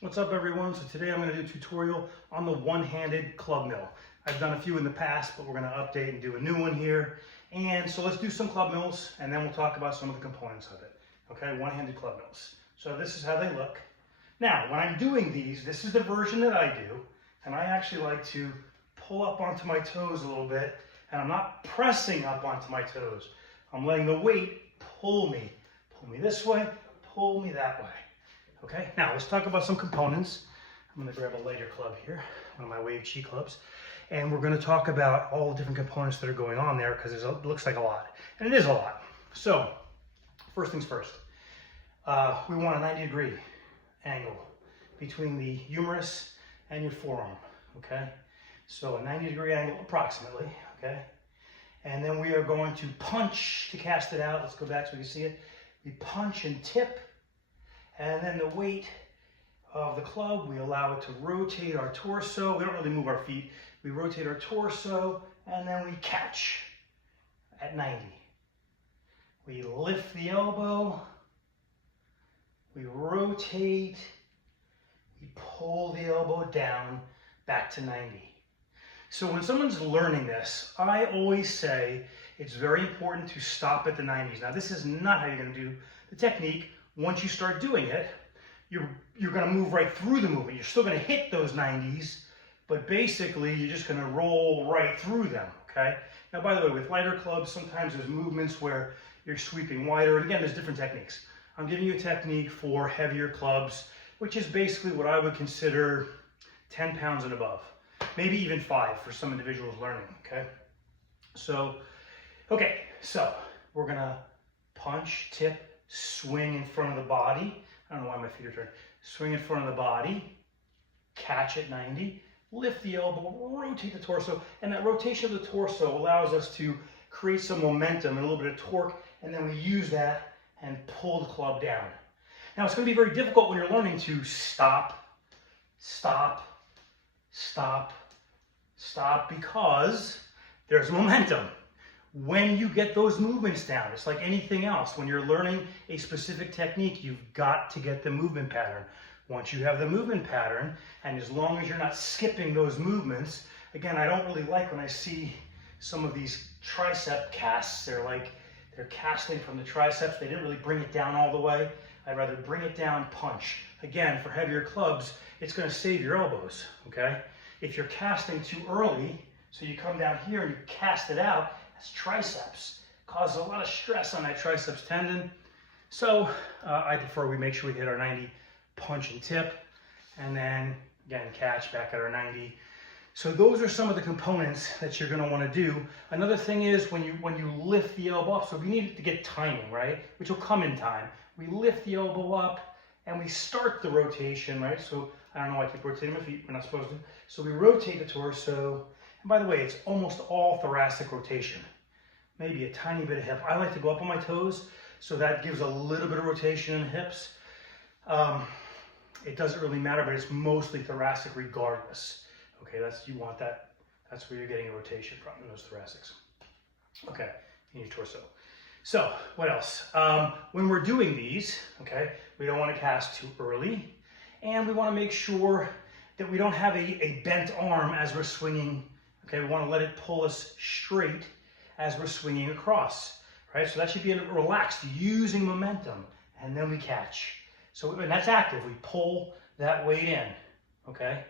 What's up everyone? So today I'm going to do a tutorial on the one-handed club mill. I've done a few in the past, but we're going to update and do a new one here. And so let's do some club mills and then we'll talk about some of the components of it. Okay, one-handed club mills. So this is how they look. Now, when I'm doing these, this is the version that I do. And I actually like to pull up onto my toes a little bit. And I'm not pressing up onto my toes. I'm letting the weight pull me. Pull me this way, pull me that way. Okay, now let's talk about some components. I'm going to grab a lighter club here, one of my Wave Chi clubs, and we're going to talk about all the different components that are going on there because it looks like a lot, and it is a lot. So, first things first, we want a 90-degree angle between the humerus and your forearm, okay? So a 90-degree angle approximately, okay? And then we are going to punch to cast it out. Let's go back so we can see it. We punch and tip. And then the weight of the club, we allow it to rotate our torso. We don't really move our feet. We rotate our torso, and then we catch at 90. We lift the elbow. We rotate. We pull the elbow down back to 90. So when someone's learning this, I always say it's very important to stop at the 90s. Now, this is not how you're going to do the technique. Once you start doing it, you're going to move right through the movement. You're still going to hit those 90s, but basically you're just going to roll right through them, okay? Now, by the way, with lighter clubs, sometimes there's movements where you're sweeping wider. And again, there's different techniques. I'm giving you a technique for heavier clubs, which is basically what I would consider 10 pounds and above. Maybe even 5 for some individuals learning, okay? So we're going to punch, tip, swing in front of the body. I don't know why my feet are turned. Swing in front of the body, catch at 90, lift the elbow, rotate the torso, and that rotation of the torso allows us to create some momentum and a little bit of torque, and then we use that and pull the club down. Now, it's going to be very difficult when you're learning to stop, stop, stop, stop, because there's momentum. When you get those movements down, it's like anything else. When you're learning a specific technique, you've got to get the movement pattern. Once you have the movement pattern, and as long as you're not skipping those movements, again, I don't really like when I see some of these tricep casts. They're casting from the triceps. They didn't really bring it down all the way. I'd rather bring it down, punch. Again, for heavier clubs, it's going to save your elbows, okay? If you're casting too early, so you come down here and you cast it out, that's triceps. Causes a lot of stress on that triceps tendon. So I prefer we make sure we hit our 90, punch and tip, and then again catch back at our 90. So those are some of the components that you're going to want to do. Another thing is when you lift the elbow up. So if you need to get timing, right, which will come in time, we lift the elbow up and we start the rotation, right? So I don't know why I keep rotating my feet. We're not supposed to. So we rotate the torso. And by the way, it's almost all thoracic rotation. Maybe a tiny bit of hip. I like to go up on my toes, so that gives a little bit of rotation in the hips. It doesn't really matter, but it's mostly thoracic regardless. Okay, you want that. That's where you're getting a rotation from, in those thoracics. Okay, in your torso. So, what else? When we're doing these, okay, we don't want to cast too early, and we want to make sure that we don't have a bent arm as we're swinging. Okay, we want to let it pull us straight as we're swinging across, right? So that should be relaxed, using momentum, and then we catch. So, and that's active. We pull that weight in, okay?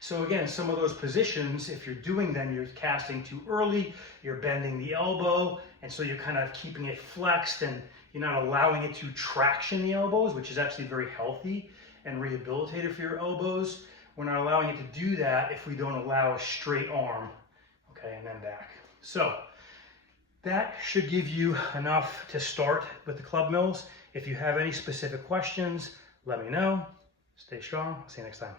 So again, some of those positions, if you're doing them, you're casting too early, you're bending the elbow, and so you're kind of keeping it flexed, and you're not allowing it to traction the elbows, which is actually very healthy and rehabilitative for your elbows. We're not allowing it to do that if we don't allow a straight arm, okay, and then back. So that should give you enough to start with the club mills. If you have any specific questions, let me know. Stay strong. See you next time.